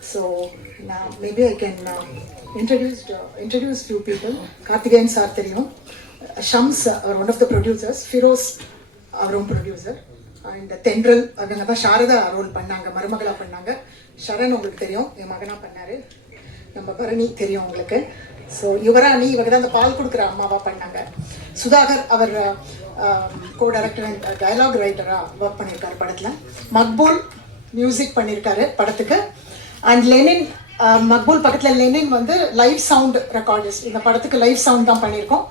So now maybe I can uh, introduce uh, introduce few people. Karthikeyan sir தெரியும். ஷம்ஸ் அவர் one of the producers Firoz அவரும் producer and தென்றல் அவங்க தான் Saradha role பண்ணாங்க மருமகளாக பண்ணாங்க. சரண் உங்களுக்கு தெரியும் என் மகனாக பண்ணார். நம்ம பரணி தெரியும் உங்களுக்கு. ஸோ யுவராணி இவங்க தான் அந்த பால் கொடுக்குற அம்மாவாக பண்ணாங்க. சுதாகர் அவர் கோ டைரக்டர் அண்ட் டயலாக் ரைட்டராக ஒர்க் பண்ணியிருக்காரு படத்தில். மக்பூல் மியூசிக் பண்ணியிருக்காரு படத்துக்கு. அண்ட் லெனின் மக்பூல் பக்கத்தில் லெனின் வந்து லைவ் சவுண்ட் ரெக்கார்டிஸ்ட் இந்த படத்துக்கு லைவ் சவுண்ட் தான் பண்ணியிருக்கோம்.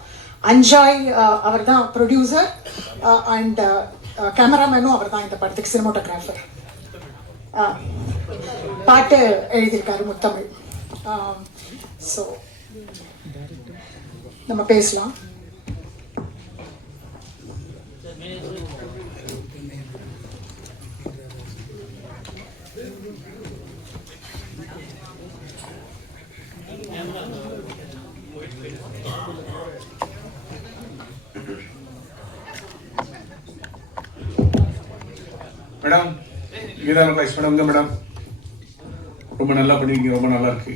அஞ்சாய் அவர் தான் ப்ரொடியூசர் அண்ட் கேமராமேனும் அவர் தான் இந்த படத்துக்கு சினிமோட்டோகிராஃபர் uh, பாட்டு எழுதியிருக்காரு முத்தமிழ். Um, ஸோ நம்ம பேசலாம். மேடம் கீதா பிரகாஷ் மேடம் இந்த மேடம் ரொம்ப நல்லா பண்ணிருக்கீங்க ரொம்ப நல்லா இருக்கு.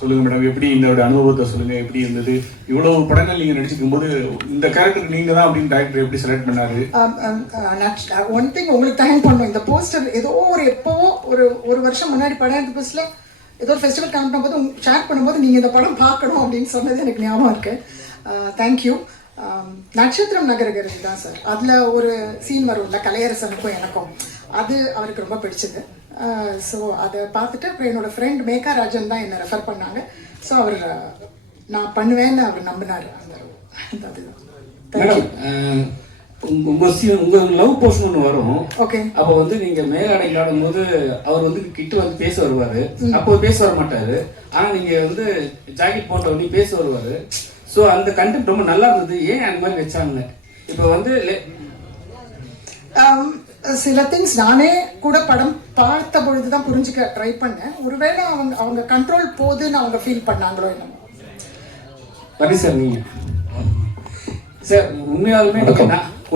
சொல்லுங்க மேடம் எப்படி இந்த அனுபவத்தை சொல்லுங்க எப்படி இருந்தது? இவ்வளவு படங்கள் நீங்க நடிச்சிருக்கும் போது இந்த கேரக்டர் நீங்க தான் அப்படின்னு டேரக்டர் எப்படி செலக்ட் பண்ணாரு? ஒன் திங் உங்களுக்கு தேங்க் பண்ணணும். இந்த போஸ்டர் ஏதோ ஒரு எப்போவோ ஒரு ஒரு வருஷம் முன்னாடி படம் எடுத்த புதுசுல ஏதோ ஒரு ஃபெஸ்டிவல் காமிக்கும் போது ஷேர் பண்ணும்போது நீங்க இந்த படம் பார்க்கணும் அப்படின்னு சொன்னது எனக்கு ஞாபகம் இருக்கு. தேங்க்யூ நட்சத்திரம் நகரகரதி தான் சார் அதுல ஒரு சீன் வரும்ல கலையரசனுக்கும் எனக்கும். அது அவருக்கு ரொம்ப பிடிச்சது. ஸோ அதை பார்த்துட்டு அப்புறம் என்னோட ஃப்ரெண்ட் மேகா ராஜன் தான் என்னை ரெஃபர் பண்ணாங்க. ஸோ அவர் நான் பண்ணுவேன்னு அவர் நம்பினார். அந்த அதுதான் மேடம் அஹ், உங்க- உங்க சீ- உங்க லவ் போர்ஷன் ஒன்று வரும். ஓகே அப்போ வந்து நீங்க மேலாடை ஆடும் போது அவர் வந்து கிட்ட வந்து பேச வருவாரு. அப்போ பேச வர மாட்டாரு. ஆனா நீங்க வந்து ஜாக்கெட் போட்ட உடனே பேச வருவாரு. சோ அந்த கண்டென்ட் ரொம்ப நல்லா இருந்தது. ஏன் அந்த மாதிரி வச்சாங்க இப்போ வந்து Um, சில திங்ஸ் நானே கூட படம் பார்த்த பொழுது தான் புரிஞ்சுக்க ட்ரை பண்ணேன். ஒருவேளை அவங்க அவங்க கண்ட்ரோல் போகுதுன்னு அவங்க ஃபீல் பண்ணாங்களோ என்னமோ. ரவி சார் நீங்க. சார் உண்மையாலுமே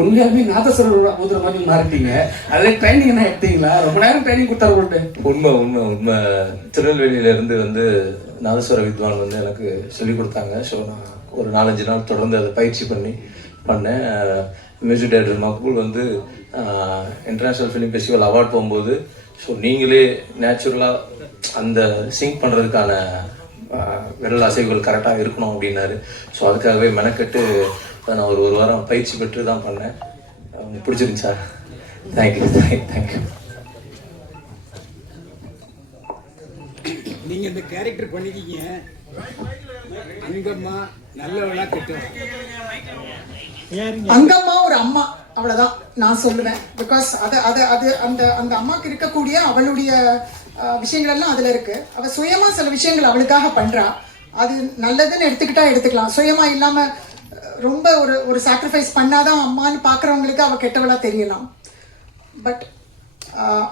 உண்மையாலுமே நாதஸ்வரம் ஊதுற மாதிரி மாறிட்டீங்க அதுல ட்ரைனிங் என்ன எடுத்தீங்களா? ரொம்ப நேரம் ட்ரைனிங் கொடுத்தாரு போட்டு உண்மை உண்மை உண்மை. திருநெல்வேலியில இருந்து வந்து நாதஸ்வர வித்வான் வந்து எனக்கு சொல்லி கொடுத்தாங்க. ஸோ நான் ஒரு நாலஞ்சு நாள் தொடர்ந்து அதை பயிற்சி பண்ணி பண்ணேன். மியூசிக் டைரக்டர் மக்பூல் வந்து இன்டர்நேஷ்னல் ஃபிலிம் ஃபெஸ்டிவல் அவார்ட் போகும்போது ஸோ நீங்களே நேச்சுரலாக அந்த சிங்க் பண்ணுறதுக்கான விரல் அசைவுகள் கரெக்டாக இருக்கணும் அப்படின்னாரு. ஸோ அதுக்காகவே மெனக்கெட்டு நான் ஒரு ஒரு வாரம் பயிற்சி பெற்று தான் பண்ணேன். உங்களுக்கு சார் தேங்க்யூ தேங்க்யூ நீங்க இந்த கேரக்டர் பண்ணிருக்கீங்க. அங்கம்மா நல்லவளா கெட்டவளா அங்கம்மா ஒரு அம்மா அவ்வளவுதான் நான் சொல்லுவேன். பிகாஸ் அது அது அது அந்த அந்த அம்மாக்கு இருக்கக்கூடிய அவளுடைய விஷயங்கள் எல்லாம் அதுல இருக்கு. அவ சுயமா சில விஷயங்கள் அவளுக்காக பண்றா. அது நல்லதுன்னு எடுத்துக்கிட்டா எடுத்துக்கலாம். சுயமா இல்லாம ரொம்ப ஒரு ஒரு சாக்ரிஃபைஸ் பண்ணாதான் அம்மான்னு பாக்குறவங்களுக்கு அவ கெட்டவளா தெரியலாம். பட்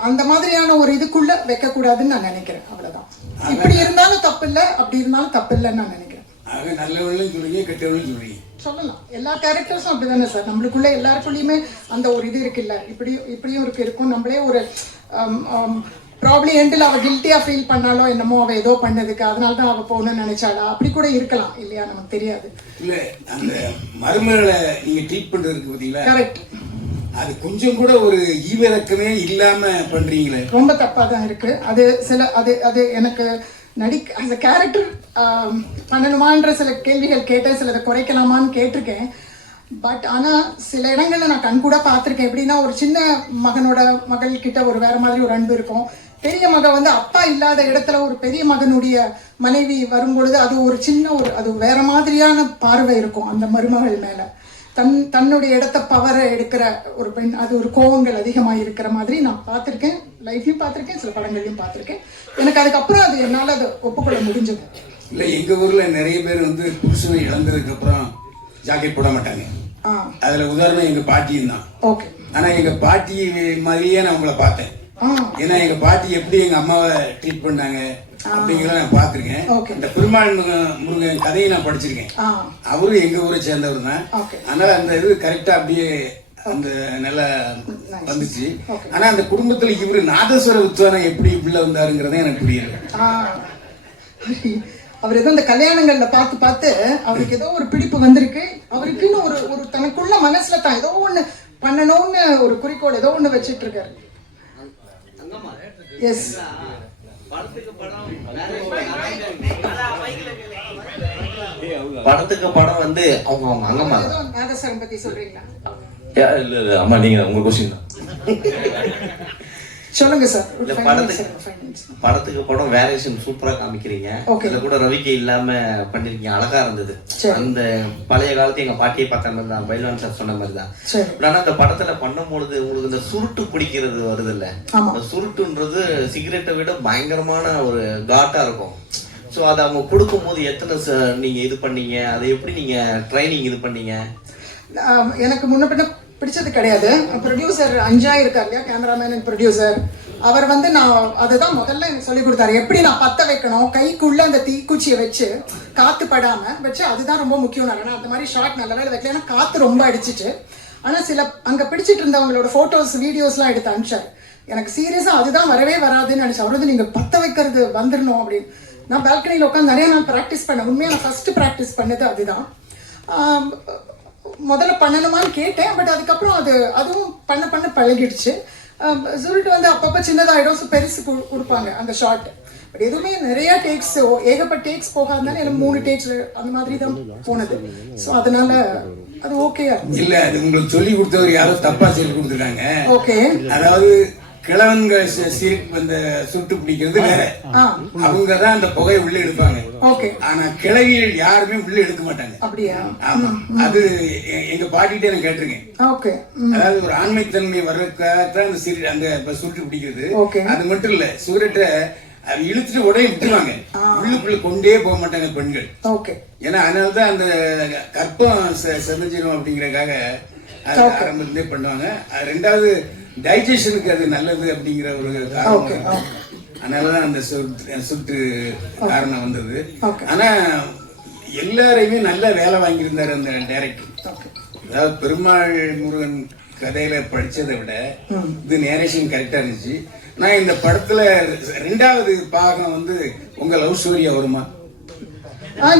அந்த மாதிரியான ஒரு இதுக்குள்ள வைக்கக்கூடாதுன்னு நான் நினைக்கிறேன். அவ்வளவுதான். இப்படி இருந்தாலும் தப்பு இல்லை அப்படி இருந்தாலும் தப்பு இல்லைன்னு நான் நினைக்கிறேன். ஆக நல்லவளும் சொல்றீங்க கெட்டவளும் சொல்றீங்க சொல்லலாம். எல்லா கேரக்டர்ஸும் அப்படிதானே சார். நம்மளுக்குள்ள எல்லாருக்குள்ளயுமே அந்த ஒரு இது இருக்குல்ல. இப்படி இப்படியும் இருக்கு இருக்கும். நம்மளே ஒரு ப்ராப்ளி எண்டில் அவ கில்ட்டியா ஃபீல் பண்ணாலோ என்னமோ அவ ஏதோ பண்ணதுக்கு அதனால தான் அவ போகணும்னு நினைச்சாளா? அப்படி கூட இருக்கலாம் இல்லையா? நமக்கு தெரியாது. இல்ல அந்த மருமகளை நீங்க ட்ரீட் பண்றதுக்கு பாத்தீங்களா கரெக்ட் அது கொஞ்சம் கூட ஒரு ஈவிரக்கமே இல்லாம பண்றீங்களே. ரொம்ப தப்பா தான் இருக்கு. அது சில அது அது எனக்கு நடிக்க அந்த கேரக்டர் பண்ணணுமான்ற சில கேள்விகள் கேட்டேன். சிலதை குறைக்கலாமான்னு கேட்டிருக்கேன். பட் ஆனா சில இடங்கள்ல நான் கண் கூட பார்த்திருக்கேன். எப்படின்னா ஒரு சின்ன மகனோட மகள் கிட்ட ஒரு வேற மாதிரி ஒரு அன்பு இருக்கும். பெரிய மக வந்து அப்பா இல்லாத இடத்துல ஒரு பெரிய மகனுடைய மனைவி வரும்பொழுது அது ஒரு சின்ன ஒரு அது வேற மாதிரியான பார்வை இருக்கும் அந்த மருமகள் மேல. தன் தன்னுடைய இடத்த பவரை எடுக்கிற ஒரு பெண் அது ஒரு கோவங்கள் அதிகமாக இருக்கிற மாதிரி நான் பார்த்துருக்கேன் லைஃப்லையும் பார்த்துருக்கேன் சில படங்களையும் பார்த்துருக்கேன். எனக்கு அதுக்கப்புறம் அது என்னால் அதை ஒப்புக்கொள்ள முடிஞ்சது. இல்ல எங்க ஊர்ல நிறைய பேர் வந்து புருஷனை இழந்ததுக்கு அப்புறம் ஜாக்கெட் போட மாட்டாங்க. அதுல உதாரணம் எங்க பாட்டியும் தான். ஓகே. ஆனா எங்க பாட்டி மாதிரியே நான் உங்களை பார்த்தேன். ஏன்னா எங்க பாட்டி எப்படி எங்க அம்மாவை ட்ரீட் பண்ணாங்க அப்படிங்கிறத நான் பார்த்திருக்கேன். Okay. இந்த பெருமாள் முருகன் கதையை நான் படிச்சிருக்கேன். அவரும் எங்க ஊரை சேர்ந்தவர் தான். அதனால அந்த இது கரெக்டா அப்படியே அந்த நல்லா வந்துச்சு. ஆனா அந்த குடும்பத்துல இவரு நாதஸ்வர உத்வானம் எப்படி உள்ள வந்தாருங்கிறதே எனக்கு புரியல. அவர் ஏதோ இந்த கல்யாணங்கள்ல பார்த்து பார்த்து அவருக்கு ஏதோ ஒரு பிடிப்பு வந்திருக்கு. அவருக்குன்னு ஒரு ஒரு தனக்குள்ள மனசுல தான் ஏதோ ஒண்ணு பண்ணணும்னு ஒரு குறிக்கோள் ஏதோ ஒண்ணு வச்சிட்டு இருக்காரு எஸ் படத்துக்கு படம் வந்து அவங்க அவங்க அங்கம்மா நாதஸ்வரம் பத்தி சொல்றீங்களா? இல்ல இல்ல அம்மா நீங்க உங்க கொஸ்டின் தான். சொல்லுங்க சார் இல்ல படத்துக்கு படத்துக்கு படம் வேரியேஷன் சூப்பரா காமிக்கிறீங்க. இதுல கூட ரவிக்கு இல்லாம பண்ணிருக்கீங்க. அழகா இருந்தது. அந்த பழைய காலத்து எங்க பாட்டியை பார்த்த மாதிரி தான் பைல்வான் சார் சொன்ன மாதிரி தான். ஆனா அந்த படத்துல பண்ணும்பொழுது உங்களுக்கு இந்த சுருட்டு பிடிக்கிறது வருது இல்ல. அந்த சுருட்டுன்றது சிகரெட்டை விட பயங்கரமான ஒரு காட்டா இருக்கும். சோ அதை அவங்க கொடுக்கும்போது எத்தனை நீங்க இது பண்ணீங்க? அதை எப்படி நீங்க ட்ரைனிங் இது பண்ணீங்க? எனக்கு முன்ன பின்ன பிடிச்சது கிடையாது. ப்ரொடியூசர் அஞ்சா இருக்கார் இல்லையா கேமராமேன் அண்ட் ப்ரொடியூசர் அவர் வந்து நான் அதுதான் முதல்ல எனக்கு சொல்லி கொடுத்தாரு. எப்படி நான் பத்த வைக்கணும்? கைக்குள்ள அந்த தீக்குச்சியை வச்சு காத்து படாம வச்சு அதுதான் ரொம்ப முக்கியம். நான் அந்த மாதிரி ஷார்ட் நல்ல வேலை வைக்கல. ஏன்னா காத்து ரொம்ப அடிச்சிட்டு. ஆனா சில அங்க பிடிச்சிட்டு இருந்தவங்களோட போட்டோஸ் வீடியோஸ்லாம் எடுத்து அனுப்பிச்சாரு. எனக்கு சீரியஸா அதுதான் வரவே வராதுன்னு நினைச்சேன் அவர் வந்து நீங்க பத்த வைக்கிறது வந்துடணும் அப்படின்னு. நான் பால்கனியில் உட்காந்து நிறைய நான் ப்ராக்டிஸ் பண்ணேன். உண்மையாக நான் ஃபர்ஸ்ட் ப்ராக்டிஸ் பண்ணது அதுதான். முதல்ல பண்ணணுமான்னு கேட்டேன் பட் அதுக்கப்புறம் அது அதுவும் பண்ண பண்ண பழகிடுச்சு. சுருட்டு வந்து அப்பப்போ சின்னதாயிடும் ஸோ பெருசு கொடுப்பாங்க அந்த ஷார்ட் பட் எதுவுமே நிறைய டேக்ஸ் ஏகப்பட்ட டேக்ஸ் போகாதனால எனக்கு மூணு டேக்ஸ் அந்த மாதிரி தான் போனது. ஸோ அதனால அது ஓகேயா இல்ல அது உங்களுக்கு சொல்லி கொடுத்தவர் யாரோ தப்பா சொல்லி கொடுத்துருக்காங்க ஓகே அதாவது கிழவன்கள் சி- சிரிப்பு அந்த சுட்டு பிடிக்கிறது வேற. அவங்க தான் அந்த புகையை உள்ள எடுப்பாங்க. ஓகே. ஆனா கிழவிகள் யாருமே உள்ள எடுக்க மாட்டாங்க. அப்படியா? ஆமா. அது எங்க பாட்டிகிட்டே நான் கேட்டிருக்கேன். அதாவது ஒரு ஆண்மைத்தன்மை வர்றதுக்காகத்தான் அந்த சிறு அந்த சுட்டு பிடிக்கிறது. அது மட்டும் இல்ல சிகரெட்டை இழுத்துட்டு உடனே விட்டுருவாங்க. உள்ளுக்குள்ள கொண்டே போக மாட்டாங்க பெண்கள். ஓகே. ஏன்னா அதனாலதான் அந்த கற்பம் செ- செதஞ்சிரும் அப்படிங்கறதுக்காக அது ஆரம்பத்திலே பண்ணுவாங்க. ரெண்டாவது டைஜஷனுக்கு அது நல்லது அப்படிங்கிற ஒரு காரணம். அதனாலதான் அந்த சுட்டு காரணம் வந்தது. ஆனா எல்லாரையுமே நல்ல வேலை வாங்கியிருந்தாரு அந்த டைரக்டர் அதாவது பெருமாள் முருகன் கதையில படிச்சதை விட இது நேரேஷன் கரெக்டா இருந்துச்சு. நான் இந்த படத்துல ரெண்டாவது பாகம் வந்து உங்க லவ் ஸ்டோரியா வருமா?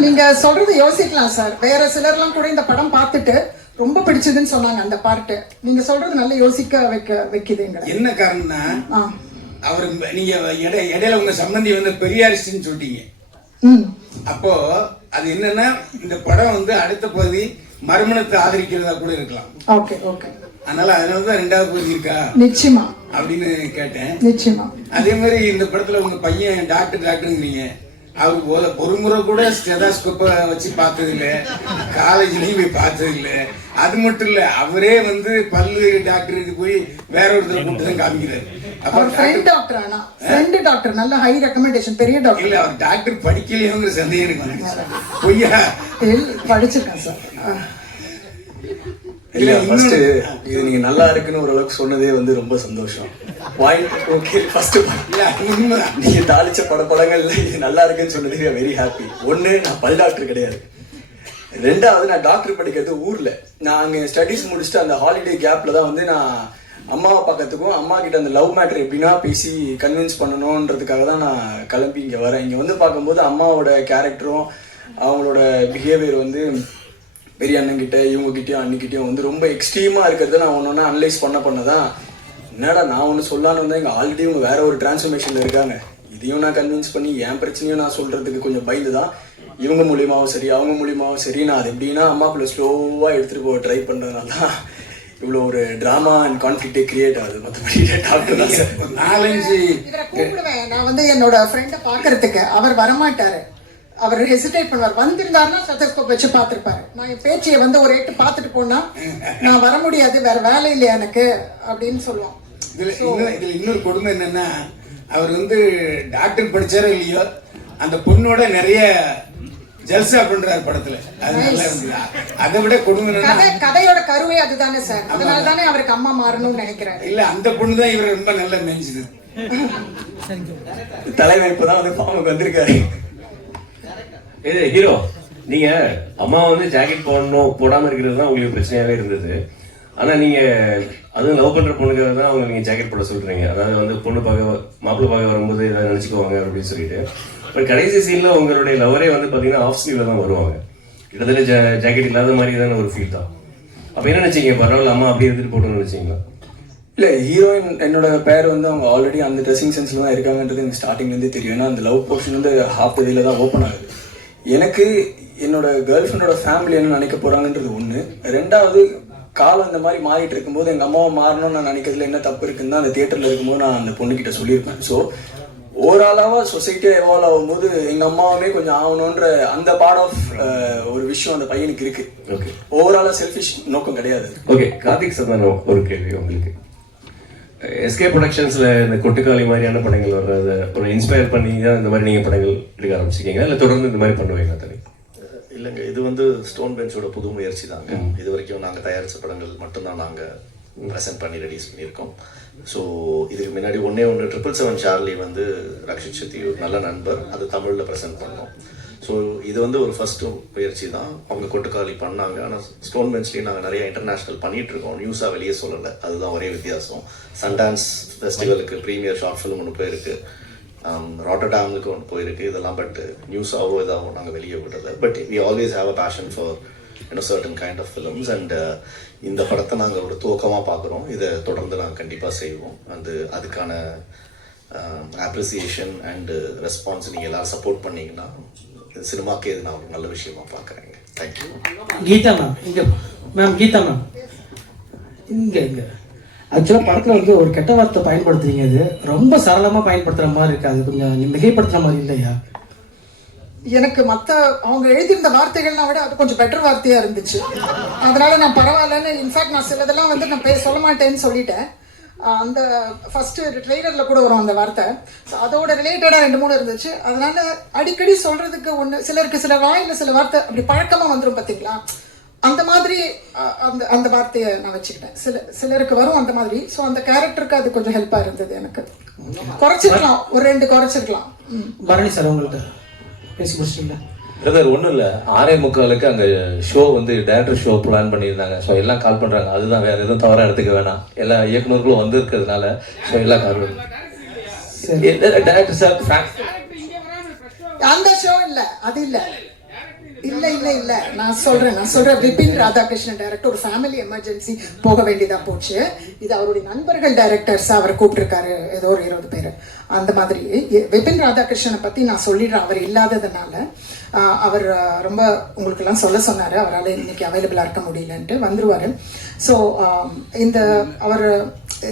நீங்க சொல்றது யோசிக்கலாம் சார். வேற சிலர்லாம் கூட இந்த படம் பார்த்துட்டு ரொம்ப பிடிச்சதுன்னு சொன்னாங்க அந்த பார்ட்டு நீங்க சொல்றது நல்ல யோசிக்க வைக்க வைக்குது எங்களை. என்ன காரணம்னா அவர் நீங்க இடை இடையில உங்க சம்பந்தி வந்து பெரியாரிஸ்ட்னு சொல்லிட்டீங்க. அப்போ அது என்னன்னா இந்த படம் வந்து அடுத்த பகுதி மறுமணத்தை ஆதரிக்கிறதா கூட இருக்கலாம். Okay okay. அதனால அதனாலதான் ரெண்டாவது பகுதி இருக்கா? நிச்சயமா. அப்படின்னு கேட்டேன். நிச்சயமா. அதே மாதிரி இந்த படத்துல உங்க பையன் டாக்டர் டாக்டருங்கிறீங்க. அவர் ஒரு- முறை கூட ஸ்டெதாஸ்கோப்ப வச்சு பார்த்தது இல்ல காலேஜ்லயும் போய் பார்த்தது இல்ல அது மட்டும் இல்ல அவரே வந்து பல்லு டாக்டருக்கு போய் வேற ஒருத்தர் கூட்டு தான் காமிக்கிறாரு. அவர் ஃப்ரெண்ட் டாக்டர் ஆனா ஃப்ரெண்ட் டாக்டர் நல்ல ஹை ரெக்கமெண்டேஷன் பெரிய டாக்டர் இல்ல அவர் டாக்டர் படிக்கலையோங்கிற சந்தேகம் எனக்கு வந்துச்சு. பொய்யா? படிச்சிருக்கேன் சார். இல்ல ஃபர்ஸ்ட் இன்னும் இது நீங்க நல்லா இருக்குன்னு ஓரளவுக்கு சொன்னதே வந்து ரொம்ப சந்தோஷம். பாயிண்ட் ஓகே ஃபர்ஸ்ட் நீங்க தாளிச்ச பட படங்கள்ல இது நல்லா இருக்குன்னு சொன்னதுக்கு வெரி ஹாப்பி ஒண்ணு நான் பல் டாக்டர் கிடையாது. ரெண்டாவது நான் டாக்டர் படிக்கிறது ஊர்ல. நான் அங்க ஸ்டடீஸ் முடிச்சுட்டு அந்த ஹாலிடே கேப்ல தான் வந்து நான் அம்மாவை பார்க்கறதுக்கும் அம்மா கிட்ட அந்த லவ் மேட்டர் எப்படின்னா பேசி கன்வின்ஸ் பண்ணணுன்றதுக்காக தான் நான் கிளம்பி இங்க வரேன். இங்க வந்து பார்க்கும்போது அம்மாவோட கேரக்டரும் அவங்களோட பிஹேவியர் வந்து பெரிய அண்ணன்கிட்ட இவங்ககிட்டயும் அண்ணிக்கிட்டயும் வந்து ரொம்ப எக்ஸ்ட்ரீமா இருக்கிறத நான் ஒன்று ஒன்றா அனலைஸ் பண்ண பண்ணதான் என்னடா நான் ஒன்று சொல்லான்னு வந்தேன் இங்கே ஆல்ரெடி இவங்க வேற ஒரு டிரான்ஸ்ஃபர்மேஷன்ல இருக்காங்க. இதையும் நான் கன்வின்ஸ் பண்ணி என் பிரச்சனையும் நான் சொல்றதுக்கு கொஞ்சம் பயந்து தான் இவங்க மூலியமாவும் சரி அவங்க மூலியமாவும் சரி நான் அது எப்படின்னா அம்மாக்குள்ள ஸ்லோவாக எடுத்துட்டு போக ட்ரை பண்றதுனால தான் இவ்வளோ ஒரு ட்ராமா அண்ட் கான்ஃபிளிக்டே கிரியேட் ஆகுது. மற்றபடி டாக்டர் தான் சார் நாலஞ்சு நான் வந்து என்னோட ஃப்ரெண்டை பார்க்கறதுக்கு அவர் வரமாட்டாரு. அவர் ஹெசிடேட் பண்ணுவார். வந்திருந்தாருன்னா ஸ்டெத்தஸ்கோப் வச்சு பார்த்திருப்பாரு. நான் என் பேச்சியை வந்து ஒரு எட்டு பார்த்துட்டு போனா நான் வர முடியாது வேற வேலை இல்லையா எனக்கு? அப்படின்னு சொல்லுவான். இதுல இன்னும் இதுல இன்னொரு கொடுமை என்னன்னா அவர் வந்து டாக்டர் படிச்சாரோ இல்லையோ அந்த பொண்ணோட நிறைய ஜல்சா பண்றாரு படத்துல. அது நல்லா இருந்தது? அதை விட கொடுமை கதையோட கருவே அதுதானே சார். அதனால தானே அவருக்கு அம்மா மாறணும்னு நினைக்கிறாரு. இல்ல அந்த பொண்ணு தான் இவர் ரொம்ப நல்லா மேய்ஞ்சுது. தலைவன் இப்பதான் வந்து ஃபார்முக்கு வந்திருக்காரு. இது ஹீரோ நீங்க அம்மா வந்து ஜாக்கெட் போடணும் போடாம இருக்கிறது தான் உங்களுக்கு பிரச்சனையாவே இருந்தது. ஆனா நீங்க அதுவும் லவ் பண்ற பொண்ணுக்காக தான் அவங்க நீங்க ஜாக்கெட் போட சொல்றீங்க. அதாவது வந்து பொண்ணு பார்க்க மாப்பிள்ளை பார்க்க வரும்போது ஏதாவது நினைச்சுக்குவாங்க அப்படின்னு சொல்லிட்டு. பட் கடைசி சீன்ல உங்களுடைய லவரே வந்து பாத்தீங்கன்னா ஆஃப் ஸ்லீவ்ல தான் வருவாங்க. கிட்டத்தட்ட ஜாக்கெட் இல்லாத மாதிரி தானே ஒரு ஃபீல் தான். அப்ப என்ன நினைச்சீங்க? பரவாயில்ல அம்மா அப்படியே எடுத்துட்டு போட்டோம்னு நினைச்சீங்களா? இல்லை ஹீரோயின் என்னோட பேர் வந்து அவங்க ஆல்ரெடி அந்த ட்ரெஸ்ஸிங் சென்ஸ்ல தான் இருக்காங்கன்றது எனக்கு ஸ்டார்டிங்லேருந்தே தெரியும். ஏன்னா அந்த லவ் போர்ஷன் வந்து ஹாஃப் த வேல தான் ஓப்பன் ஆகுது. எனக்கு என்னோட கேர்ள் ஃப்ரெண்டோட ஃபேமிலி என்ன நினைக்க போறாங்கன்றது ஒன்று ரெண்டாவது காலம் இந்த மாதிரி மாறிட்டு இருக்கும்போது எங்கள் அம்மாவை மாறணும்னு நான் நினைக்கிறதுல என்ன தப்பு இருக்குன்னு தான் அந்த தியேட்டரில் இருக்கும்போது நான் அந்த பொண்ணுக்கிட்ட சொல்லியிருப்பேன். ஸோ ஓவராலாக சொசைட்டியாக எவால்வ் ஆகும்போது எங்கள் அம்மாவுமே கொஞ்சம் ஆகணுன்ற அந்த பார்ட் ஆஃப் ஒரு விஷயம் அந்த பையனுக்கு இருக்கு. ஓகே ஓவராலாக செல்ஃபிஷ் நோக்கம் கிடையாது. ஓகே கார்த்திக் சந்தானம் ஒரு கேள்வி உங்களுக்கு. எஸ்கே ப்ரொடக்ஷன்ஸ்ல இந்த கொட்டுக்காளி மாதிரியான படங்கள் வர்றத ஒரு இன்ஸ்பயர் பண்ணி தான் இந்த மாதிரி நீங்க படங்கள் எடுக்க ஆரம்பிச்சிருக்கீங்க இல்ல தொடர்ந்து இந்த மாதிரி பண்ணுவீங்க தனி இல்லைங்க இது வந்து ஸ்டோன் பெஞ்சோட புது முயற்சி தாங்க. இது வரைக்கும் நாங்கள் தயாரித்த படங்கள் மட்டும்தான் நாங்கள் ப்ரெசென்ட் பண்ணி ரெடியூஸ் பண்ணியிருக்கோம். ஸோ இதுக்கு முன்னாடி ஒன்றே ஒன்று ட்ரிபிள் செவன் சார்லி வந்து ரக்ஷித் சத்தி ஒரு நல்ல நண்பர். அது தமிழில் ப்ரெசென்ட் பண்ணோம். ஸோ இது வந்து ஒரு ஃபஸ்ட்டு முயற்சி தான் அவங்க கொட்டுக்காளி பண்ணாங்க. ஆனால் ஸ்டோன் பெஞ்ச்லேயும் நாங்கள் நிறைய இன்டர்நேஷ்னல் பண்ணிட்டு இருக்கோம் நியூஸாக வெளியே சொல்லலை. அதுதான் ஒரே வித்தியாசம். சன்டான்ஸ் ஃபெஸ்டிவலுக்கு ப்ரீமியர் ஷார்ட் ஃபிலிம் ஒன்று போயிருக்கு. ராட்டர்டாமுக்கு ஒன்று போயிருக்கு. இதெல்லாம் பட் நியூஸாகவோ இதாகவோ நாங்கள் வெளியே விடுறது but we always have a passion for you know certain kind of films and இந்த படத்தை நாங்கள் ஒரு துவக்கமாக பார்க்குறோம் இதை தொடர்ந்து நாங்கள் கண்டிப்பாக செய்வோம். அந்த அதுக்கான அப்ரிசியேஷன் அண்டு ரெஸ்பான்ஸ் நீங்கள் எல்லோரும் சப்போர்ட் பண்ணிங்கன்னா சினிமாக்கே இது நான் ஒரு நல்ல விஷயமா பார்க்குறேங்க. தேங்க்யூ கீதா மேம் இங்க மேம் கீதா மேம் இங்க இங்க. ஆக்சுவலாக படத்தில் வந்து ஒரு கெட்ட வார்த்தை பயன்படுத்துறீங்க இது. ரொம்ப சரளமாக பயன்படுத்துகிற மாதிரி இருக்கு. அது கொஞ்சம் மிகைப்படுத்துகிற மாதிரி இல்லையா? எனக்கு மத்த அவங்க எழுதியிருந்த வார்த்தைகள்னா விட அது கொஞ்சம் பெட்டர் வார்த்தையா இருந்துச்சு. அதனால நான் பரவாயில்லன்னு இன்ஃபேக்ட் நான் சிலதெல்லாம் வந்து நான் பேச சொல்ல மாட்டேன்னு சொல்லிட்டேன். அந்த ஃபர்ஸ்ட் ட்ரெய்லர்ல கூட வரும் அந்த வார்த்தை. So அதோட ரிலேட்டடா ரெண்டு மூணு இருந்துச்சு. அதனால அடிக்கடி சொல்றதுக்கு ஒண்ணு சிலருக்கு சில வாயில சில வார்த்தை அப்படி பழக்கமா வந்துரும் பாத்தீங்களா? அந்த மாதிரி அந்த அந்த வார்த்தையை நான் வச்சுக்கிட்டேன். சில சிலருக்கு வரும் அந்த மாதிரி. ஸோ அந்த கேரக்டருக்கு அது கொஞ்சம் ஹெல்ப்பா இருந்தது எனக்கு. குறைச்சிருக்கலாம். ஒரு ரெண்டு குறைச்சிருக்கலாம். ம். பரணி சார் உங்கள்கிட்ட பேசி முடிச்சிட்டீங்களா? பிரதர் ஒன்றும் இல்லை. ஆறே முக்காலுக்கு அங்கே ஷோ வந்து டேரக்டர் ஷோ பிளான் பண்ணியிருந்தாங்க. ஸோ எல்லாம் கால் பண்ணுறாங்க அதுதான் வேற எதுவும் தவறாக எடுத்துக்க வேணாம். எல்லா இயக்குனர்களும் வந்திருக்கிறதுனால ஸோ எல்லாம் கால் டேரக்டர் சார். அந்த ஷோ இல்ல. அது இல்ல. இல்ல இல்ல இல்ல. நான் சொல்றேன். நான் சொல்றேன். விபின் ராதாகிருஷ்ணன் டைரக்டர் ஒரு ஃபேமிலி எமர்ஜென்சி போக வேண்டியதா போச்சு. இது அவருடைய நண்பர்கள் டைரக்டர்ஸ் அவரை கூப்பிட்டிருக்காரு. ஏதோ ஒரு இருபது பேர். அந்த மாதிரி விபின் ராதாகிருஷ்ணனை பத்தி நான் சொல்லிடுறேன். அவர் இல்லாததுனால. அவர் ரொம்ப உங்களுக்கெல்லாம் சொல்ல சொன்னார். அவரால் இன்னைக்கு அவைலபிளாக இருக்க முடியலன்ட்டு வந்துருவாரு. ஸோ இந்த அவர்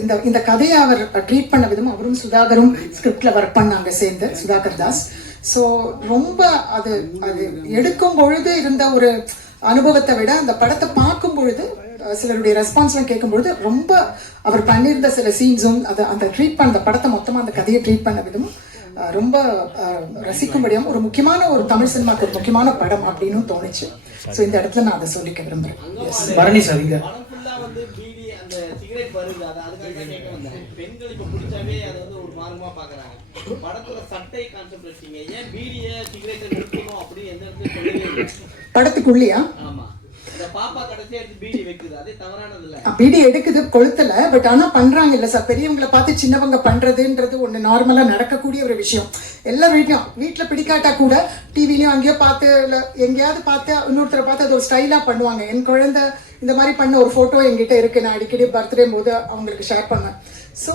இந்த இந்த கதையை அவர் ட்ரீட் பண்ண விதம் அவரும் சுதாகரும் ஸ்கிரிப்டில் ஒர்க் பண்ணாங்க சேர்ந்து சுதாகர் தாஸ். ஸோ ரொம்ப அது அது எடுக்கும் பொழுது இருந்த ஒரு அனுபவத்தை விட அந்த படத்தை பார்க்கும் பொழுது சிலருடைய ரெஸ்பான்ஸ்லாம் கேட்கும்பொழுது ரொம்ப அவர் பண்ணியிருந்த சில சீன்ஸும் அதை அந்த ட்ரீட் பண்ண அந்த படத்தை மொத்தமாக அந்த கதையை ட்ரீட் பண்ண விதமும் ரொம்ப அஹ், ரசிக்கும்படியாகவும் ஒரு முக்கியமான ஒரு தமிழ் சினிமாக்கு ஒரு முக்கியமான படம் அப்படின்னு தோணுச்சு. ஸோ இந்த இடத்துல நான் அதை சொல்லிக்க விரும்புறேன். Yes. பரணி சார் இங்க படம் ஃபுல்லா வந்து பீடி அந்த சிகரெட் வருது. அது அதுக்காக தான் கேட்க வந்தேன். பெண்கள் இப்ப குடிச்சாவே அதை வந்து ஒரு மார்க்கமா பாக்குறாங்க. படத்துல சட்டை கான்செப்ட் ஏன் பீடிய சிகரெட்டை நிறுத்தணும் அப்படின்னு எந்த இடத்துல சொல்லவே இல்லை. படத்துக்குள்ளேயா? ஆமா. இந்த பீடி எடுக்குது கொளுத்துல பட் ஆனா பண்றாங்க இல்ல சார். பெரியவங்களை பார்த்து சின்னவங்க பண்றதுன்றது ஒண்ணு நார்மலா நடக்கக்கூடிய ஒரு விஷயம். எல்லா வீட்லயும் வீட்டுல பிடிக்காட்டா கூட டிவிலயும் அங்கேயோ பார்த்து இல்ல எங்கேயாவது பார்த்து இன்னொருத்தரை பார்த்து அது ஒரு ஸ்டைலா பண்ணுவாங்க. என் குழந்தை இந்த மாதிரி பண்ண ஒரு போட்டோ என்கிட்ட இருக்கு. நான் அடிக்கடி பர்த்டே போது அவங்களுக்கு ஷேர் பண்ணுவேன். ஸோ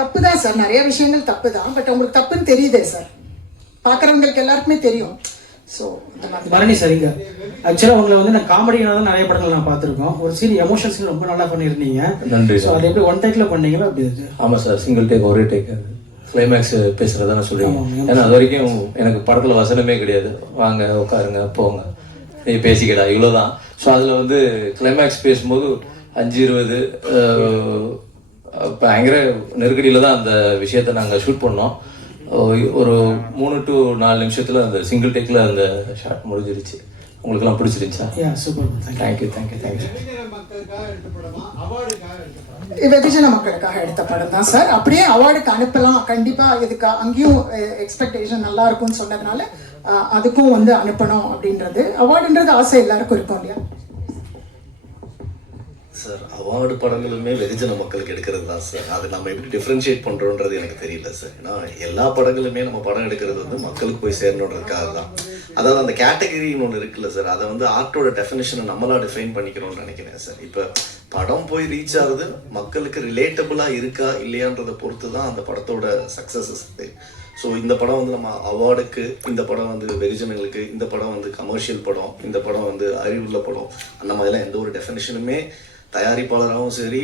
தப்பு தான் சார். நிறைய விஷயங்கள் தப்பு தான் பட் அவங்களுக்கு தப்புன்னு தெரியுதே சார். பாக்குறவங்களுக்கு எல்லாருக்குமே தெரியும். ஸோ பரணி சார் இங்க ஆக்சுவலாக உங்களை வந்து நான் தான் நிறைய படங்கள் நான் பார்த்துருக்கோம். ஒரு சீன் எமோஷன் சீன் ரொம்ப நல்லா பண்ணியிருந்தீங்க. நன்றி ஸோ அதை எப்படி ஒன் டேக்கில் பண்ணீங்களா? அப்படி இருக்கு ஆமாம் சார் சிங்கிள் டேக் ஒரே டேக் கிளைமேக்ஸ் பேசுகிறதா நான் ஆமாம். ஏன்னா அது வரைக்கும் எனக்கு படத்தில் வசனமே கிடையாது. வாங்க உட்காருங்க போங்க. நீ பேசிக்கடா இவ்வளோதான் ஸோ அதில் வந்து கிளைமேக்ஸ் பேசும்போது அஞ்சு இருபது பயங்கர நெருக்கடியில் தான் அந்த விஷயத்தை நாங்கள் ஷூட் பண்ணோம். ஒரு மூணு டு நாலு நிமிஷத்தில் அந்த சிங்கிள் டேக்கில் அந்த ஷாட் முடிஞ்சிருச்சு. உங்களுக்கெல்லாம் பிடிச்சிருந்துச்சா yeah super thank you thank you thank you வெகுஜன மக்களுக்காக எடுத்த படம் தான் சார் அப்படியே அவார்டுக்கு அனுப்பலாம். கண்டிப்பா இதுக்கு அங்கேயும் எக்ஸ்பெக்டேஷன் நல்லா இருக்கும்னு சொன்னதுனால அதுக்கும் வந்து அனுப்பணும் அப்படின்றது. அவார்டுன்றது ஆசை எல்லாருக்கும் இருக்கும் இல்லையா? சார் அவார்டு படங்களுமே வெகுஜன மக்களுக்கு எடுக்கிறது தான் சார் அது நம்ம எப்படி டிஃப்ரென்ஷியேட் பண்ணுறோன்றது எனக்கு தெரியல சார் ஏன்னா எல்லா படங்களுமே நம்ம படம் எடுக்கிறது வந்து மக்களுக்கு போய் சேரணுன்றதுக்காக தான். அதாவது அந்த கேட்டகரின்னு ஒன்று இருக்குல்ல சார் அதை வந்து ஆர்ட்டோட டெஃபினேஷனை நம்மளா டிஃபைன் பண்ணிக்கிறோம்னு நினைக்கிறேன் சார் இப்போ படம் போய் ரீச் ஆகுது மக்களுக்கு ரிலேட்டபுளாக இருக்கா இல்லையான்றதை பொறுத்து தான் அந்த படத்தோட சக்ஸஸஸ் ஸோ இந்த படம் வந்து நம்ம அவார்டுக்கு இந்த படம் வந்து வெகுஜனங்களுக்கு இந்த படம் வந்து கமர்ஷியல் படம் இந்த படம் வந்து அறிவுள்ள படம் அந்த மாதிரிலாம் எந்த ஒரு டெஃபினேஷனுமே தயாரிப்பாளராகவும் சரி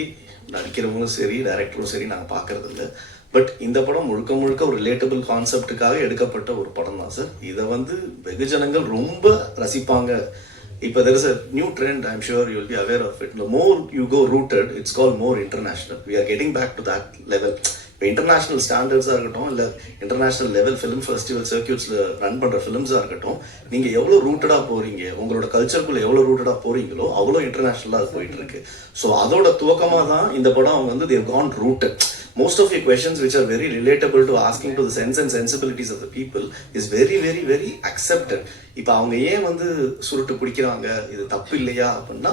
நடிக்கிறவங்களும் சரி டைரக்டரும் சரி நாங்கள் பார்க்கறது இல்லை பட் இந்த படம் முழுக்க முழுக்க ஒரு ரிலேட்டபிள் கான்செப்டுக்காக எடுக்கப்பட்ட ஒரு படம் தான் சார் இதை வந்து வெகுஜனங்கள் ரொம்ப ரசிப்பாங்க. இப்போ there is a new trend I'm sure you will be aware of it more you go rooted it's call more international we are getting back to that level இப்போ இன்டர்நேஷனல் ஸ்டாண்டர்ட்ஸாக இருக்கட்டும் இல்லை இன்டர்நேஷனல் லெவல் ஃபிலிம் ஃபெஸ்டிவல் சர்க்கியூட்ஸில் run பண்ணுற ஃபிலிம்ஸாக இருக்கட்டும் நீங்கள் எவ்வளோ ரூட்டடாக போகிறீங்க உங்களோட கல்ச்சருக்குள்ளே எவ்வளோ ரூட்டடாக போகிறீங்களோ அவ்வளோ இன்டர்நேஷ்னலாக அது போயிட்டு இருக்கு. ஸோ அதோட துவக்கமாக தான் இந்த படம் அவங்க வந்து they've gone rooted most of you questions which are very relatable to asking to sense and sensibilities of the people is very very very accepted இப்போ அவங்க ஏன் வந்து சுருட்டு பிடிக்கிறாங்க இது தப்பு இல்லையா அப்படின்னா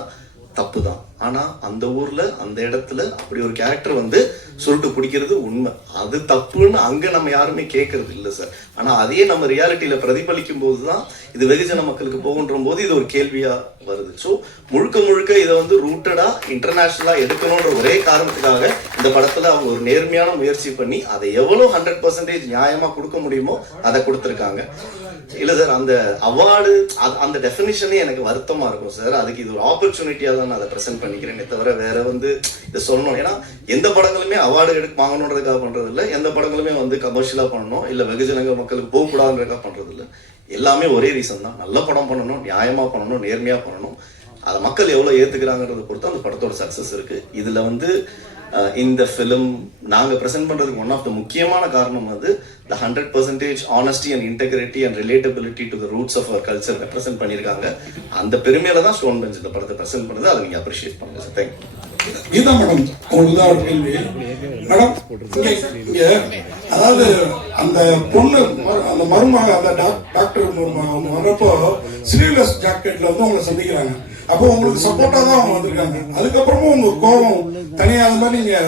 தப்பு தான் ஆனா அந்த ஊர்ல அந்த இடத்துல அப்படி ஒரு கேரக்டர் வந்து சுருட்டு பிடிக்கிறது உண்மை. அது தப்புன்னு அங்க நம்ம யாருமே கேட்கறது இல்லை சார் ஆனா அதையே நம்ம ரியாலிட்டியில பிரதிபலிக்கும் போது தான் இது வெகுஜன மக்களுக்கு போகுன்ற போது இது ஒரு கேள்வியா வருது. ஸோ முழுக்க முழுக்க இதை வந்து ரூட்டடா இன்டர்நேஷனலா எடுக்கணுன்ற ஒரே காரணத்துக்காக இந்த படத்துல அவங்க ஒரு நேர்மையான முயற்சி பண்ணி அதை எவ்வளவு ஹண்ட்ரட் பர்சன்டேஜ் நியாயமா கொடுக்க முடியுமோ அதை கொடுத்துருக்காங்க. இல்ல சார் அந்த அவார்டு அந்த டெஃபினிஷனே எனக்கு வருத்தமா இருக்கும் சார். அதுக்கு இது ஒரு ஆப்பர்ச்சுனிட்டியா தான் நான் அதை ப்ரெசென்ட் பண்ணிக்கிறேனே தவிர வேற வந்து இதை சொல்லணும். ஏன்னா எந்த படங்களுமே அவார்டு எடுக்க வாங்கணுன்றதுக்காக பண்றது இல்ல எந்த படங்களுமே வந்து கமர்ஷியலா பண்ணணும். இல்ல வெகுஜனங்க மக்களுக்கு போகக்கூடாதுன்றதுக்காக பண்றது இல்ல எல்லாமே ஒரே ரீசன் தான். நல்ல படம் பண்ணணும் நியாயமா பண்ணணும் நேர்மையா பண்ணணும். அதை மக்கள் எவ்வளவு ஏத்துக்கிறாங்கன்றதை பொறுத்து அந்த படத்தோட சக்சஸ் இருக்கு. இதுல வந்து இந்த ஃபிலிம் நாங்க ப்ரெசென்ட் பண்றதுக்கு ஒன் ஆஃப் த முக்கியமான காரணம் வந்து the hundred percentage honesty and integrity and relatability to the roots of our culture represent பண்ணியிருக்காங்க. அந்த பெருமையில தான் ஸ்டோன் பெஞ்ச் இந்த படத்தை ப்ரெசென்ட் பண்ணுறது அதை நீங்கள் அப்ரிஷியேட் பண்ணுங்க சார் தேங்க்யூ கீதா மேடம் உங்களுக்கு தான் ஒரு கேள்வி. மேடம் இங்க அதாவது அந்த பொண்ணு மரு- அந்த மருமக அந்த டாக்டர் மருமக அவங்க வர்றப்போ ஸ்லீவ்லெஸ் ஜாக்கெட்ல வந்து உங்களை சந்திக்கிறாங்க. அப்போ உங்களுக்கு சப்போர்ட்டா தான் அவங்க வந்திருக்காங்க. அதுக்கப்புறமும் உங்க கோபம் தனியாக மாதிரி நீங்க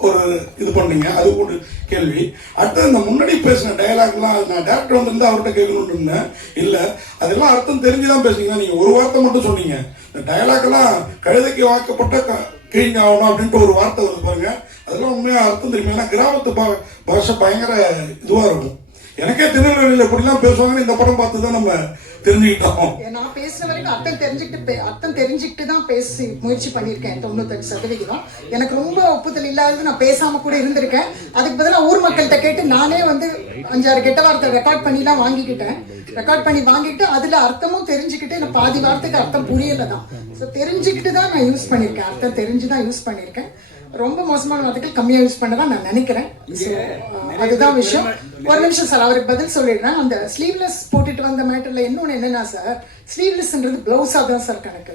ஒரு இது பண்ணீங்க. அது ஒரு கேள்வி. அடுத்து இந்த முன்னாடி பேசின டயலாக்லாம் நான் டேரக்டர் வந்திருந்தா அவர்கிட்ட கேட்கணும்னு இருந்தேன். இல்லை அதெல்லாம் அர்த்தம் தெரிஞ்சுதான் பேசுனீங்க. நீங்க ஒரு வார்த்தை மட்டும் சொன்னீங்க. இந்த டயலாக்லாம் கழுதைக்கு வாக்கப்பட்ட க- ஆகணும் அப்படின்ட்டு ஒரு வார்த்தை வருது பாருங்க. அதெல்லாம் உண்மையாக அர்த்தம் தெரியும்? ஏன்னா கிராமத்து பா பாஷை பயங்கர இதுவாக இருக்கும். எனக்கே திருநெல்வேலியில் எப்படிலாம் பேசுவாங்கன்னு இந்த படம் பார்த்து தான் நம்ம தெரிஞ்சுக்கிட்டோம். நான் பேசுற வரைக்கும் அர்த்தம் தெரிஞ்சுக்கிட்டு அர்த்தம் தெரிஞ்சுக்கிட்டு தான் பேசி முயற்சி பண்ணியிருக்கேன் தொண்ணூத்தஞ்சு சதவிகிதம். எனக்கு ரொம்ப ஒப்புதல் இல்லாதது நான் பேசாம கூட இருந்திருக்கேன். அதுக்கு பதிலாக ஊர் மக்கள்கிட்ட கேட்டு நானே வந்து அஞ்சாறு கெட்ட வார்த்தை ரெக்கார்ட் பண்ணிலாம் வாங்கிக்கிட்டேன். ரெக்கார்ட் பண்ணி வாங்கிட்டு அதுல அர்த்தமும் தெரிஞ்சுக்கிட்டு எனக்கு பாதி வார்த்தைக்கு அர்த்தம் புரியல தான். ஸோ தெரிஞ்சுக்கிட்டு தான் நான் யூஸ் பண்ணியிருக்கேன். அர்த்தம் தெரிஞ்சு தான் யூஸ் பண்ணியிருக்கேன். ரொம்ப மோசமான வார்த்தைகள் கம்மியா யூஸ் பண்ணதான் நான் நினைக்கிறேன். அதுதான் விஷயம். ஒரு நிமிஷம் சார் அவருக்கு பதில் சொல்லிடுறேன். அந்த ஸ்லீவ்லெஸ் போட்டுட்டு வந்த மேட்டர்ல காரணம் என்னன்னா சார் ஸ்லீவ்லெஸ்ன்றது பிளவுஸா தான் சார் கணக்கு.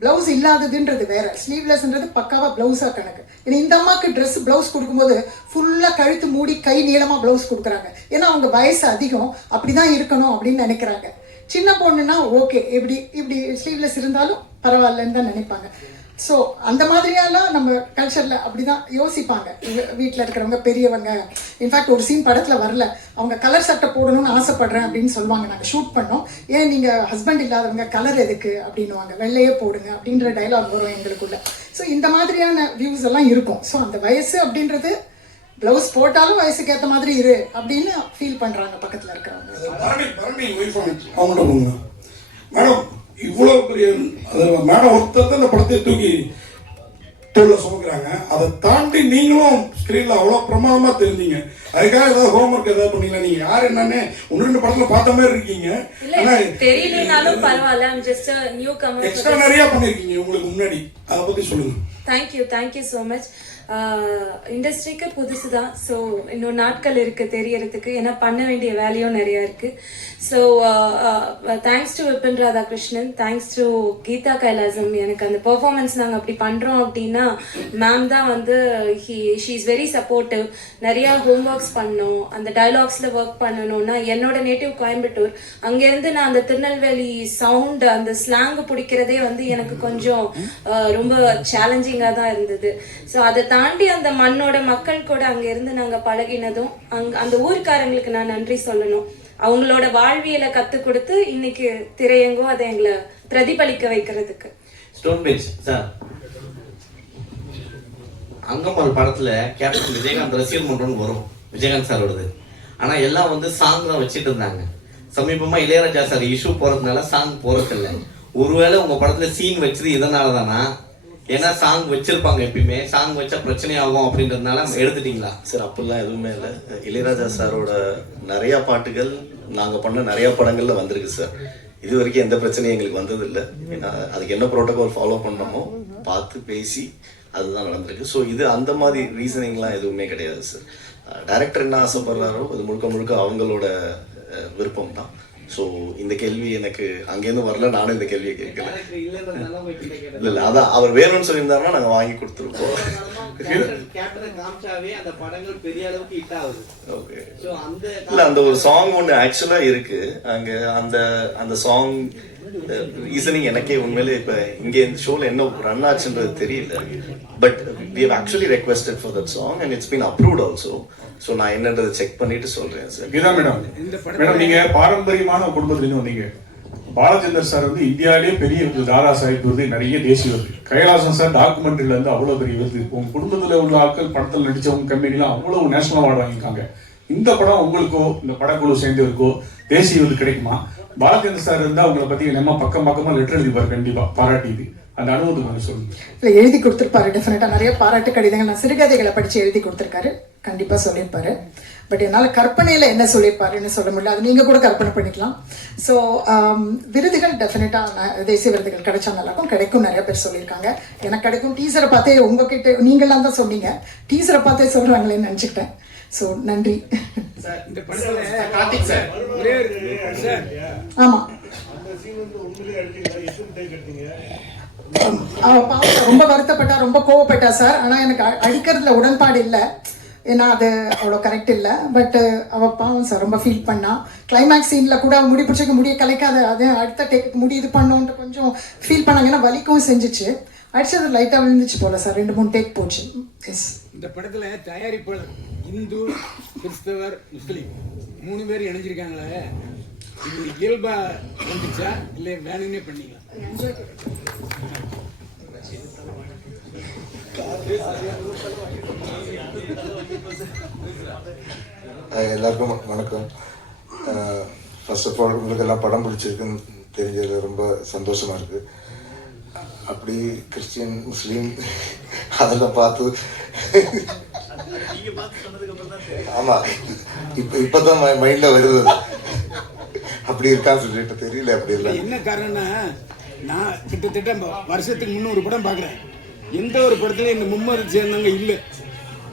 பிளவுஸ் இல்லாததுன்றது வேற. ஸ்லீவ்லெஸ்ன்றது பக்காவா பிளவுஸா கணக்கு. ஏன்னா இந்த அம்மாவுக்கு ட்ரெஸ் பிளவுஸ் கொடுக்கும்போது ஃபுல்லா கழுத்து மூடி கை நீளமா பிளவுஸ் கொடுக்குறாங்க. ஏன்னா அவங்க வயசு அதிகம். அப்படிதான் இருக்கணும் அப்படின்னு நினைக்கிறாங்க. சின்ன பொண்ணுன்னா ஓகே இப்படி இப்படி ஸ்லீவ்லெஸ் இருந்தாலும் பரவாயில்லன்னு தான் நினைப்பாங்க. ஸோ அந்த மாதிரியெல்லாம் நம்ம கல்ச்சரில் அப்படிதான் யோசிப்பாங்க. வீட்டில் இருக்கிறவங்க பெரியவங்க. இன்ஃபேக்ட் ஒரு சீன் படத்தில் வரல. அவங்க கலர் சட்டை போடணும்னு ஆசைப்படுறேன் அப்படின்னு சொல்லுவாங்க. நாங்கள் ஷூட் பண்ணோம். ஏன் நீங்கள் ஹஸ்பண்ட் இல்லாதவங்க கலர் எதுக்கு அப்படின்னுவாங்க. வெள்ளையே போடுங்க அப்படின்ற டைலாக் வரும் எங்களுக்குள்ள. ஸோ இந்த மாதிரியான வியூஸ் எல்லாம் இருக்கும். ஸோ அந்த வயசு அப்படின்றது ப்ளவுஸ் போட்டாலும் வயசுக்கு ஏற்ற மாதிரி இரு அப்படின்னு ஃபீல் பண்ணுறாங்க பக்கத்தில் இருக்கிறவங்க. மேடம் இவ்வளவு பெரிய மேடம் ஒருத்தர் தான் இந்த படத்தை தூக்கி தோல்ல சுமக்குறாங்க. அதை தாண்டி நீங்களும் ஸ்கிரீன்ல அவ்வளவு பிரமாதமா தெரிஞ்சீங்க. அதுக்காக ஏதாவது ஹோம்ஒர்க் ஏதாவது பண்ணீங்களா? நீங்க யார் என்னன்னு ஒன்று ரெண்டு படத்துல பார்த்த மாதிரி இருக்கீங்க. தெரியலனாலும் பரவாயில்ல. ஐம் ஜஸ்ட் நியூ எக்ஸ்ட்ரா கமர் நிறைய பண்ணிருக்கீங்க உங்களுக்கு முன்னாடி. அதை பத்தி சொல்லுங்க. தேங்க்யூ தேங்க்யூ ஸோ மச் இண்டஸ்ட்ரிக்கு புதுசு தான் ஸோ இன்னும் நாட்கள் இருக்குது தெரியறதுக்கு. ஏன்னா பண்ண வேண்டிய வேலையும் நிறையா இருக்குது so thanks to Vipin Radhakrishnan thanks to Geetha Kailasam எனக்கு அந்த பெர்ஃபார்மன்ஸ் நாங்கள் அப்படி பண்ணுறோம் அப்படின்னா மேம் தான் வந்து he she is very supportive நிறைய ஹோம்ஒர்க்ஸ் பண்ணோம். அந்த டைலாக்ஸில் ஒர்க் பண்ணணும்னா என்னோட நேட்டிவ் கோயம்புத்தூர் அங்கேருந்து நான் அந்த திருநெல்வேலி சவுண்ட் அந்த ஸ்லாங் பிடிக்கிறதே வந்து எனக்கு கொஞ்சம் ரொம்ப சேலஞ்சிங்காக தான் இருந்தது. ஸோ அதை தாண்டி அந்த மண்ணோட மக்கள் கூட அங்க இருந்து நாங்க பழகினதும் அங்க அந்த ஊர்க்காரங்களுக்கு நான் நன்றி சொல்லணும். அவங்களோட வாழ்வியலை கத்து கொடுத்து இன்னைக்கு திரையங்கோ அதை எங்களை பிரதிபலிக்க வைக்கிறதுக்கு. ஸ்டோன் பெஞ்ச் சார் அங்கம்மாள் படத்துல கேப்டன் விஜயகாந்த் ரசிகர் மன்றம்னு வரும். விஜயகாந்த் சாரோடது. ஆனா எல்லாம் வந்து சாங் தான் வச்சுட்டு இருந்தாங்க. சமீபமா இளையராஜா சார் இஷ்யூ போறதுனால சாங் போறதில்லை. ஒருவேளை உங்க படத்துல சீன் வச்சது இதனால தானா ஏன்னா சாங் வச்சிருப்பாங்க எப்பயுமே சாங் வச்சா பிரச்சனை ஆகும் அப்படின்றதுனால எடுத்துட்டீங்களா? சார் அப்படிலாம் எதுவுமே இல்லை. இளையராஜா சாரோட நிறைய பாட்டுகள் நாங்கள் பண்ண நிறைய படங்கள்ல வந்திருக்கு சார். இது வரைக்கும் எந்த பிரச்சனையும் எங்களுக்கு வந்ததில்லை. ஏன்னா அதுக்கு என்ன ப்ரோட்டோகால் ஃபாலோ பண்ணணுமோ பார்த்து பேசி அதுதான் நடந்திருக்கு. ஸோ இது அந்த மாதிரி ரீசனிங்லாம் எதுவுமே கிடையாது சார். டைரக்டர் என்ன ஆசைப்படுறாரோ அது முழுக்க முழுக்க அவங்களோட விருப்பம் தான் ஸோ இந்த கேள்வி எனக்கு அங்கேருந்து வரல நானும் இந்த கேள்வியை கேட்கல. இல்லை இல்லை அதான் அவர் வேணும்னு சொல்லியிருந்தாருன்னா நாங்கள் வாங்கி கொடுத்துருப்போம் இல்ல அந்த ஒரு சாங் ஒன்று ஆக்சுவலா இருக்கு. அங்க அந்த அந்த சாங் ரீசனிங் எனக்கே உண்மையிலே இப்ப இங்க இந்த ஷோல என்ன ரன் ஆச்சுன்றது தெரியல. But we have actually requested for that song and it's been approved also so நான் என்னன்றதை செக் பண்ணிட்டு சொல்றேன் சார் கீதா மேடம் மேடம் நீங்க பாரம்பரியமான குடும்பத்திலிருந்து வந்தீங்க பாலச்சந்தர் சார் வந்து இந்தியாவிலேயே பெரிய விருது தாரா சாஹிப் விருது நிறைய தேசிய விருது. கைலாசம் சார் டாக்குமெண்ட்ரில இருந்து அவ்வளவு பெரிய விருது. உங்க குடும்பத்துல உள்ள ஆட்கள் படத்தில் நடிச்சவங்க கம்பெனிலாம் அவ்வளவு நேஷனல் அவார்டு வாங்கியிருக்காங்க. இந்த படம் உங்களுக்கோ இந்த படக்குழு சேர்ந்தவருக்கோ தேசிய விருது கிடைக்குமா? பாலச்சந்திர சார் இருந்தா உங்களை பத்தி நம்ம பக்கம் பக்கமா லெட்டர் எழுதிப்பாரு கண்டிப்பா பாராட்டி அந்த அனுபவத்தை கொஞ்சம் சொல்லுங்க. இல்ல எழுதி கொடுத்துருப்பாரு டெஃபினட்டா நிறைய பாராட்டு கடிதங்கள். நான் சிறுகதைகளை படித்து எழுதி கொடுத்துருக்காரு. கண்டிப்பாக சொல்லியிருப்பாரு. பட் என்னால் கற்பனையில் என்ன சொல்லியிருப்பாருன்னு சொல்ல முடியல. அது நீங்கள் கூட கற்பனை பண்ணிக்கலாம். ஸோ um, விருதுகள் டெஃபினட்டாக தேசிய விருதுகள் கிடைச்சா நல்லாயிருக்கும். கிடைக்கும் நிறைய பேர் சொல்லியிருக்காங்க. எனக்கு கிடைக்கும் டீசரை பார்த்தே உங்ககிட்ட நீங்களாம் தான் சொன்னீங்க. டீசரை பார்த்தே சொல்கிறாங்களேன்னு நினச்சிக்கிட்டேன். ஸோ நன்றி. கார்த்திக் சார். ஒரே ஒரு- சார். ஆமாம் ரொம்ப வருத்தப்பட்டா ரொம்ப கோவப்பட்டா சார். ஆனா எனக்கு அடிக்கிறதுல உடன்பாடு இல்லை. ஏன்னா அது அவ்வளோ கரெக்ட் இல்லை. பட் அவ பாவம் சார் ரொம்ப ஃபீல் பண்ணா. கிளைமேக்ஸ் சீனில் கூட முடி பிடிச்சிக்க முடிய கலைக்காத அது அடுத்த டேக்கு முடி இது பண்ணோன்ட்டு கொஞ்சம் ஃபீல் பண்ணாங்க. ஏன்னா வலிக்கவும் செஞ்சுச்சு. அடிச்சது லைட்டாக விழுந்துச்சு போல சார் ரெண்டு மூணு டேக் போச்சு. எஸ் இந்த படத்துல தயாரிப்பாளர் இந்து கிறிஸ்தவர் முஸ்லீம் மூணு பேர் இணைஞ்சிருக்காங்களே. இது இயல்பா வந்துச்சா? இல்லை வேணும்னே பண்ணீங்களா? அஹ் எல்லாருக்கும் வணக்கம். ஃபர்ஸ்ட் ஆஃப் ஆல் உங்களுக்கு எல்லாம் படம் பிடிச்சிருக்குன்னு தெரிஞ்சதில் ரொம்ப சந்தோஷமாக இருக்குது அப்படி கிறிஸ்டியன் முஸ்லீம் அதெல்லாம் பார்த்து ஆமாம் இப்போ இப்போ தான் மைண்டில் வருது. அப்படி இருக்கான்னு சொல்லிட்டு தெரியல அப்படி இல்லை. என்ன காரணம்னா நான் கிட்டத்தட்ட வருஷத்துக்கு முந்நூறு படம் பார்க்குறேன். எந்த ஒரு படத்துலையும் இந்த மும்மது சேர்ந்தவங்க இல்லை.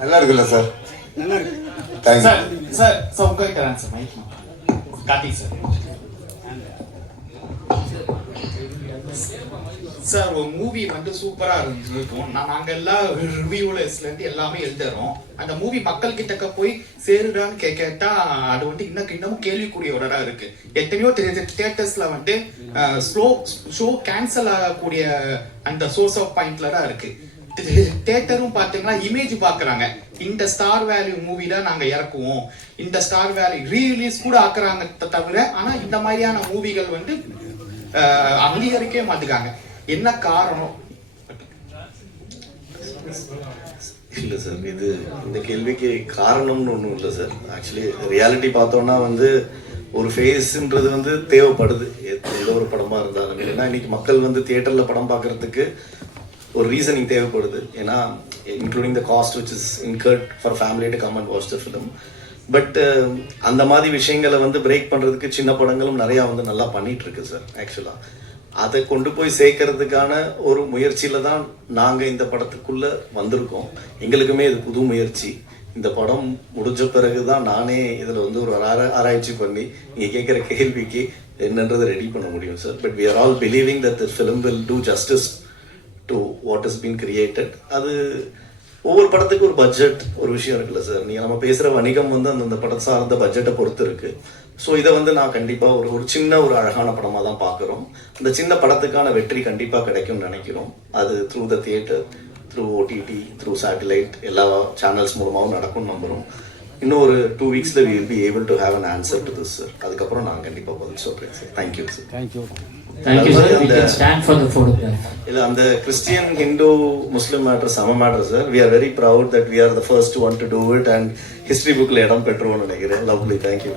நல்லா இருக்குல்ல சார்? நல்லா இருக்கு thank you sir sir sir உங்ககிட்ட sir mike Karthik sir. Sir ஒரு மூவி வந்து சூப்பரா இருந்திருக்கும். நான் நாங்க எல்லாம் ரிவ்யூலஸ்ல இருந்து எல்லாமே எழுதுறோம். அந்த மூவி மக்கள் கிட்டக்க போய் சேருதான்னு கே கேட்டா அது வந்து இன்னும் இன்னமும் கேள்விக்குரியவரா இருக்கு. எத்தனையோ தியேட்டர்ஸ்ல வந்து ஸ்லோ ஷோ கேன்சல் ஆகக்கூடிய அந்த சோர்ஸ் ஆஃப் பாயிண்ட்ல தான் இருக்கு. தேட்டரும் பார்த்தீங்கன்னா இமேஜ் பார்க்குறாங்க இந்த ஸ்டார் வேல்யூ மூவி தான் நாங்கள் இறக்குவோம். இந்த ஸ்டார் வேல்யூ ரீரிலீஸ் கூட ஆக்குறாங்க தவிர ஆனால் இந்த மாதிரியான மூவிகள் வந்து அங்கீகரிக்கவே மாட்டுக்காங்க. என்ன காரணம்? இல்லை சார் இது இந்த கேள்விக்கு காரணம்னு ஒன்றும் இல்லை சார். ஆக்சுவலி ரியாலிட்டி பார்த்தோன்னா வந்து ஒரு ஃபேஸ்ன்றது வந்து தேவைப்படுது. எந்த ஒரு படமாக இருந்தாலும். ஏன்னா இன்னைக்கு மக்கள் வந்து தியேட்டரில் படம் பார்க்கறதுக்கு ஒரு ரீசனிங் தேவைப்படுது. ஏன்னா including the cost which is incurred for family to come and watch the film but அந்த மாதிரி விஷயங்களை வந்து பிரேக் பண்ணுறதுக்கு சின்ன படங்களும் நிறையா வந்து நல்லா பண்ணிட்டு இருக்கு சார் ஆக்சுவலாக அதை கொண்டு போய் சேர்க்கறதுக்கான ஒரு முயற்சியில தான் நாங்கள் இந்த படத்துக்குள்ள வந்திருக்கோம். எங்களுக்குமே இது புது முயற்சி. இந்த படம் முடிஞ்ச பிறகு தான் நானே இதில் வந்து ஒரு ஆராய்ச்சி பண்ணி நீங்கள் கேட்குற கேள்விக்கு என்னன்றதை ரெடி பண்ண முடியும் sir but we are all believing that the film will do justice to what is been created அது ஒவ்வொரு படத்துக்கு ஒரு பட்ஜெட் ஒரு விஷயம் இருக்குல்ல சார் நீங்கள் நம்ம பேசுகிற வணிகம் வந்து அந்தந்த படம் சார்ந்த பட்ஜெட்டை பொறுத்து இருக்கு. ஸோ இதை வந்து நான் கண்டிப்பாக ஒரு ஒரு சின்ன ஒரு அழகான படமாக தான் பார்க்குறோம். அந்த சின்ன படத்துக்கான வெற்றி கண்டிப்பாக கிடைக்கும்னு நினைக்கிறோம். அது through the theatre through OTT through satellite எல்லா சேனல்ஸ் மூலமாகவும் நடக்கும் நம்புகிறோம் இன்னும் ஒரு two வீக்ஸில் we will be able to have an answer to this sir அதுக்கப்புறம் நான் கண்டிப்பாக பதில் சொல்கிறேன் sir thank you sir thank you Thank you, sir. We அந்த- can stand for the photograph. இல்ல அந்த Christian Hindu Muslim matter same matter sir we are very proud that we are the first one to do it and history புக்ல இடம் பெற்றோம்னு நினைக்கிறேன் lovely thank you